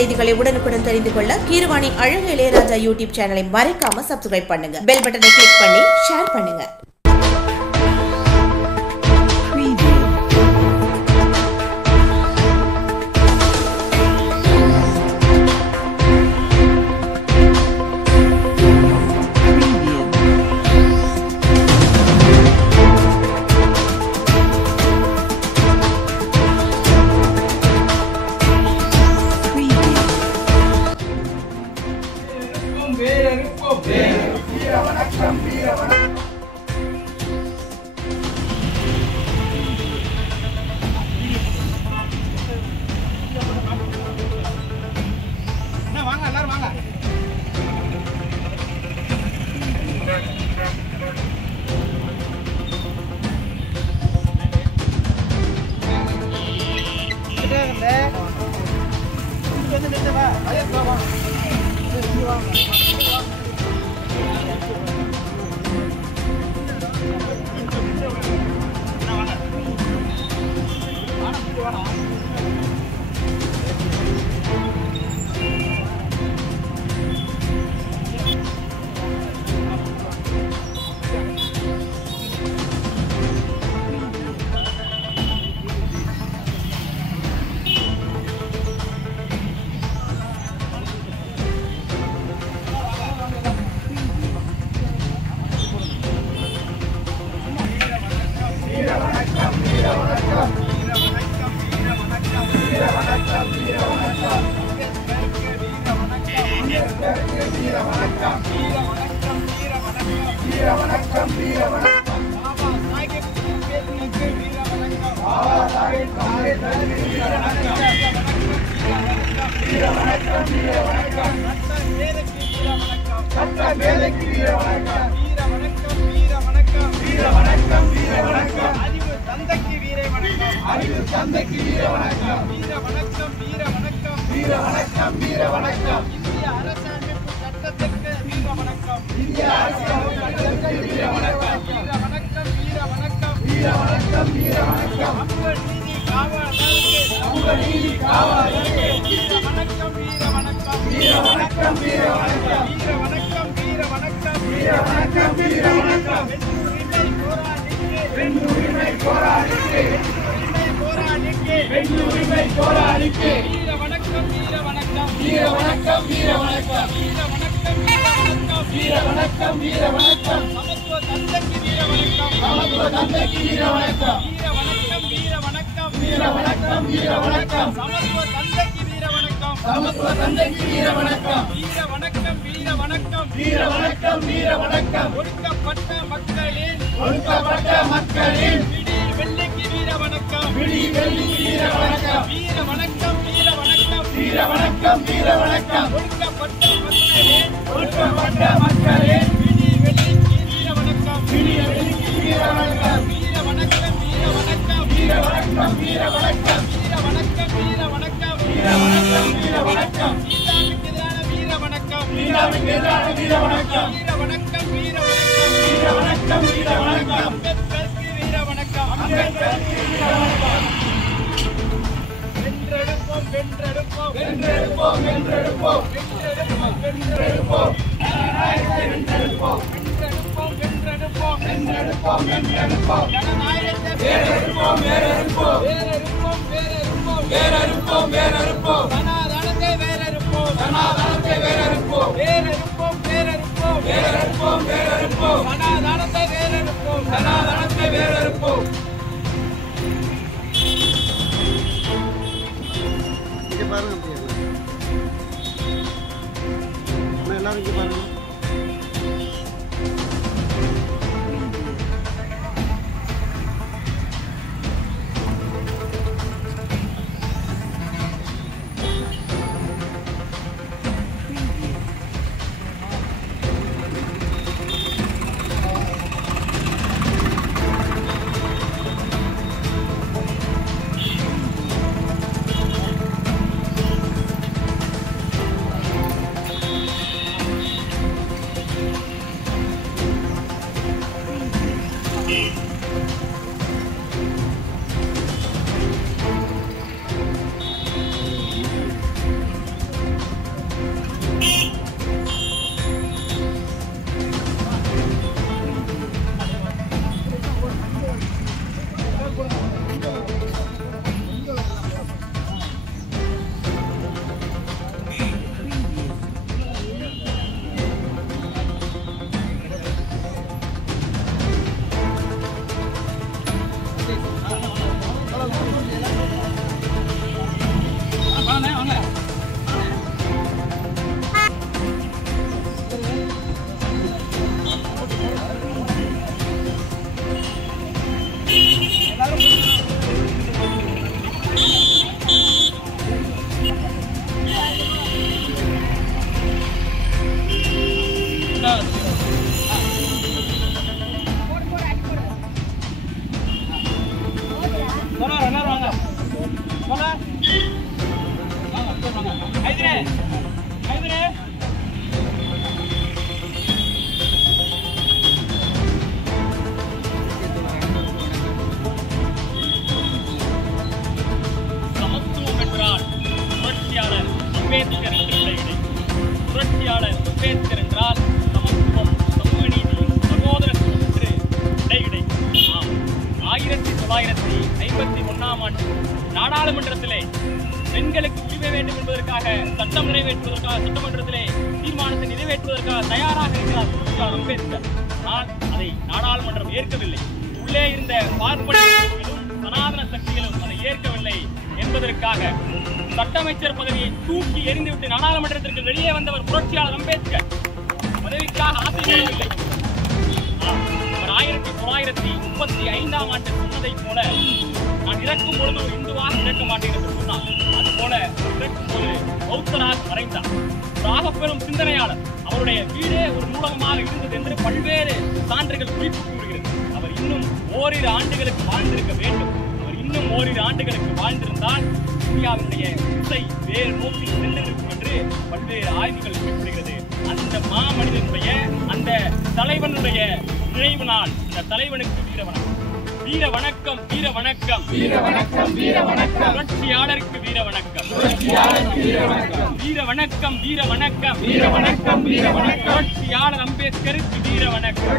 செய்திகளை உடனுக்குடன் தெரிந்து கொள்ள கீரவாணி அழகு இளையராஜா யூடியூப் சேனலை மறக்காம சப்ஸ்கிரைப் பண்ணுங்க. பெல் பட்டனை கிளிக் பண்ணி ஷேர் பண்ணுங்க. சமத்துவம் என்றால் புரட்சியாளர் அம்பேத்கர் என்ற இடையிடை. புரட்சியாளர் அம்பேத்கர் என்றால் சமத்துவம், சமூக நீதி, சகோதரத்துவம் என்று இடையிடை. 1951ஆம் ஆண்டு நாடாளுமன்றத்திலே பெண்களுக்கு உரிமை வேண்டும் என்பதற்காக சட்டம் நிறைவேற்றுவதற்காக சட்டமன்றத்திலே தீர்மானத்தை நிறைவேற்றுவதற்காக தயாராக இருக்கிறார் புரட்சியாளர் அம்பேத்கர். ஆனால் அதை நாடாளுமன்றம் ஏற்கவில்லை. உள்ளே இருந்த பார்ப்பனிகளும் சனாதன சக்திகளும் அதை ஏற்கவில்லை என்பதற்காக சட்டமைச்சர் பதவியை தூக்கி எறிந்துவிட்டு நாடாளுமன்றத்திற்கு வெளியே வந்தவர் புரட்சியாளர் அம்பேத்கர். பதவிக்காக ஆசைப்படவில்லை. அவர் 1935ஆம் ஆண்டு சொன்னதைப் போல, நான் இறக்கும் பொழுது ஒரு இந்துவாக இறக்க மாட்டேன் என்று சொன்னார். அதுபோல இறக்கும் போது பௌத்தராக மறைந்தார். ஒரு ஆகப்பெரும் சிந்தனையாளர். அவருடைய வீடே ஒரு நூலகமாக இருந்தது என்று பல்வேறு சான்றுகள் குறிப்பு கூறுகிறது. அவர் இன்னும் ஓரிரு ஆண்டுகளுக்கு வாழ்ந்திருக்க வேண்டும். அவர் இன்னும் ஓரிரு ஆண்டுகளுக்கு வாழ்ந்திருந்தால் இந்தியாவினுடைய திசை வேறு நோக்கில் சென்றிருக்கும் என்று பல்வேறு ஆய்வுகள் குறிப்பிடுகிறது. அந்த மாமனிதனுடைய, அந்த தலைவனுடைய நினைவு நாள். இந்த தலைவனுக்கு வீர வணக்கம், வீர வணக்கம், வீர வணக்கம், வீர வணக்கம், வீர வணக்கம். புரட்சியாளருக்கு வீர வணக்கம், புரட்சியாளருக்கு வீர வணக்கம், வீர வணக்கம், வீர வணக்கம், வீர வணக்கம், வீர வணக்கம். புரட்சியாளர் அம்பேத்கருக்கு வீர வணக்கம்,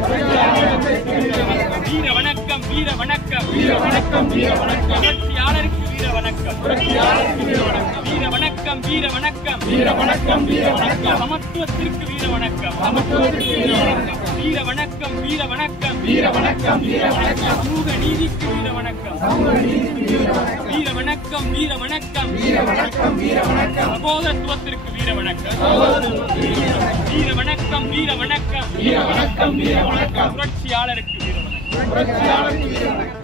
வீர வணக்கம், வீர வணக்கம், வீர வணக்கம், வீர வணக்கம். புரட்சியாளருக்கு வீர வணக்கம், புரட்சியாளருக்கு வீர வணக்கம், வீர வணக்கம், வீர வணக்கம், வீர வணக்கம், வீர வணக்கம். சமத்துவத்திற்கு வீர வணக்கம், சமத்துவத்திற்கு வீர வணக்கம், வீர வணக்கம், வீர வணக்கம், வீர வணக்கம், வீர வணக்கம். சமூக நீதிக்கு வீர வணக்கம், சமூக நீதிக்கு வீர வணக்கம், வீர வணக்கம், வீர வணக்கம், வீர வணக்கம், வீர வணக்கம். சகோதரத்துவத்திற்கு வீர வணக்கம், வீர வணக்கம், வீர வணக்கம், வீர வணக்கம், வீர வணக்கம். புரட்சியாளருக்கு வீர வணக்கம், புரட்சியாளருக்கு வீர வணக்கம்.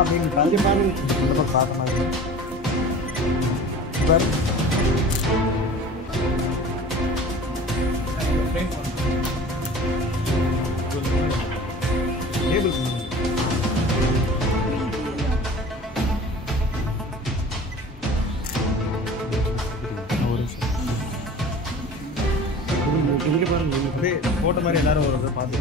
அப்படின்னு கல்வி மாதிரி இந்த பக்கம் பார்த்த மாதிரி சார் டேபிள் பாருங்க போட்ட மாதிரி எல்லாரும் ஒரு பார்த்து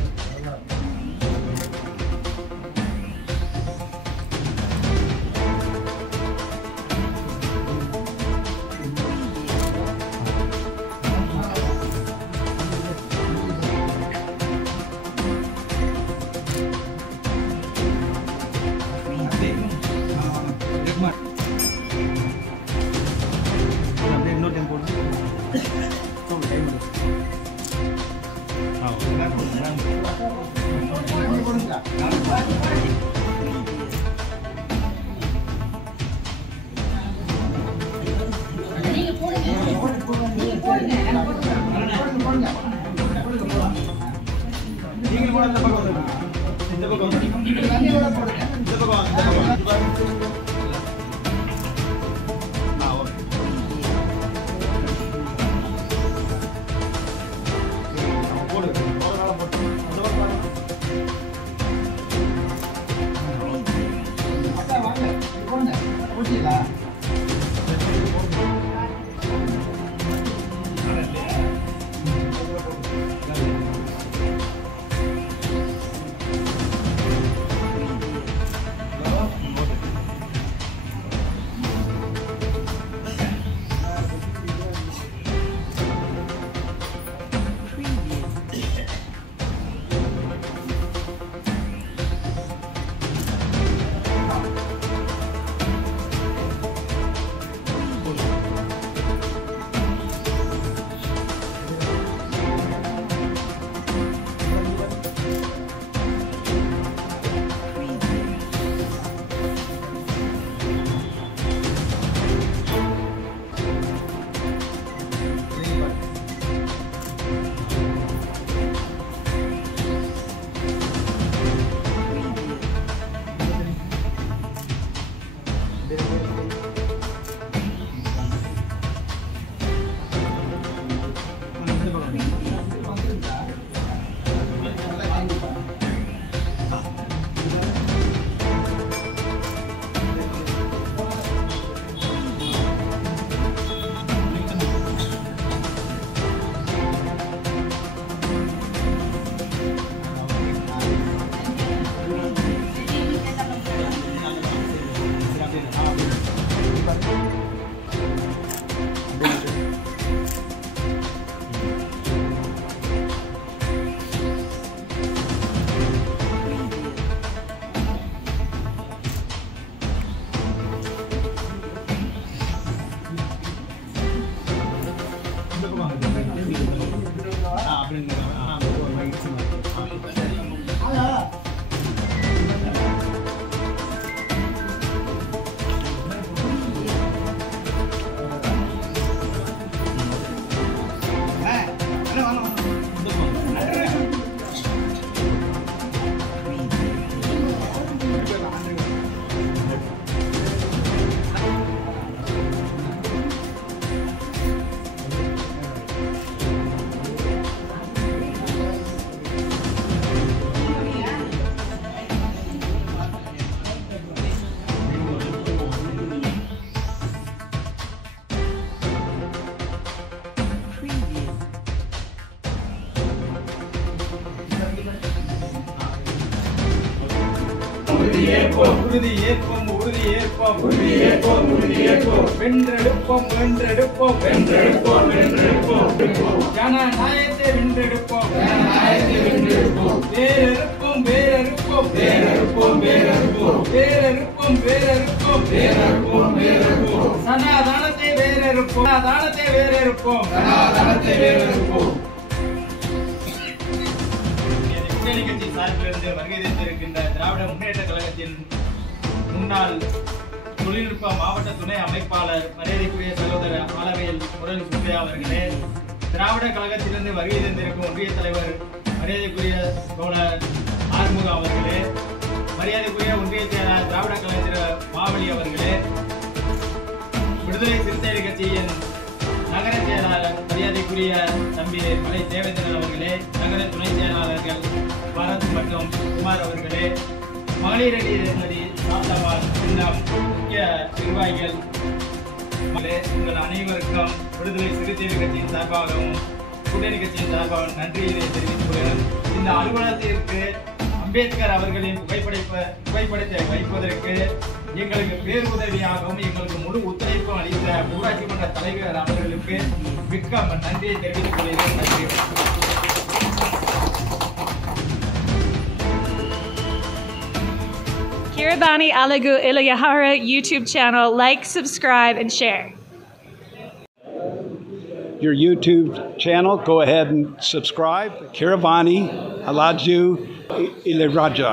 இன்னொரு டைம் போட்டு வென்றெடுப்போம் ஜனநாயகத்தை வென்றெடுப்போம் வேறறுப்போம் சனாதானத்தை வேறறுப்போம் கூட்டணி கட்சி சார்பிலிருந்து வருகை தந்திருக்கின்ற திராவிட முன்னேற்ற கழகத்தின் முன்னாள் தொழில்நுட்ப மாவட்ட துணை அமைப்பாளர் மரியாதைக்குரிய சகோதரர் ஆலவேல் முரளி சுப்பையா அவர்களே, திராவிட கழகத்திலிருந்து வருகை தந்திருக்கும் ஒன்றிய தலைவர் மரியாதைக்குரிய தோழர் ஆறுமுகம் அவர்களே, மரியாதைக்குரிய ஒன்றிய செயலாளர் திராவிட கழகத்தினர் மாவலி அவர்களே, விடுதலை சிறுத்தைகள் கட்சியின் நகர செயலாளர் மரியாதைக்குரிய தம்பி மலை தேவேந்திரன் அவர்களே, நகர துணை செயலாளர்கள் பரத் மற்றும் குமார் அவர்களே, மகளிர் அணி திருமதி சாத்தவான் இன்னும் முக்கிய நிர்வாகிகள், உங்கள் அனைவருக்கும் விடுதலை சிறுத்தைகள் கட்சியின் சார்பாகவும் கூட்டணி கட்சியின் சார்பாகவும் நன்றியை தெரிவித்துக் கொள்கிறேன். இந்த அலுவலகத்திற்கு அம்பேத்கர் அவர்களின் புகைப்படத்தை வைப்பதற்கு எங்களுக்கு பேருதவியாகவும் எங்களுக்கு முழு ஒத்துழைப்பும் அளித்த ஊராட்சி மன்ற தலைவர் அவர்களுக்கு மிக்க நன்றியை தெரிவித்துக் கொள்கிறேன். நன்றி. Kiribani Alagu Ilayahara YouTube channel. Like, subscribe, and share. Your YouTube channel, go ahead and subscribe. Kiribani Alaju Ilayaraja.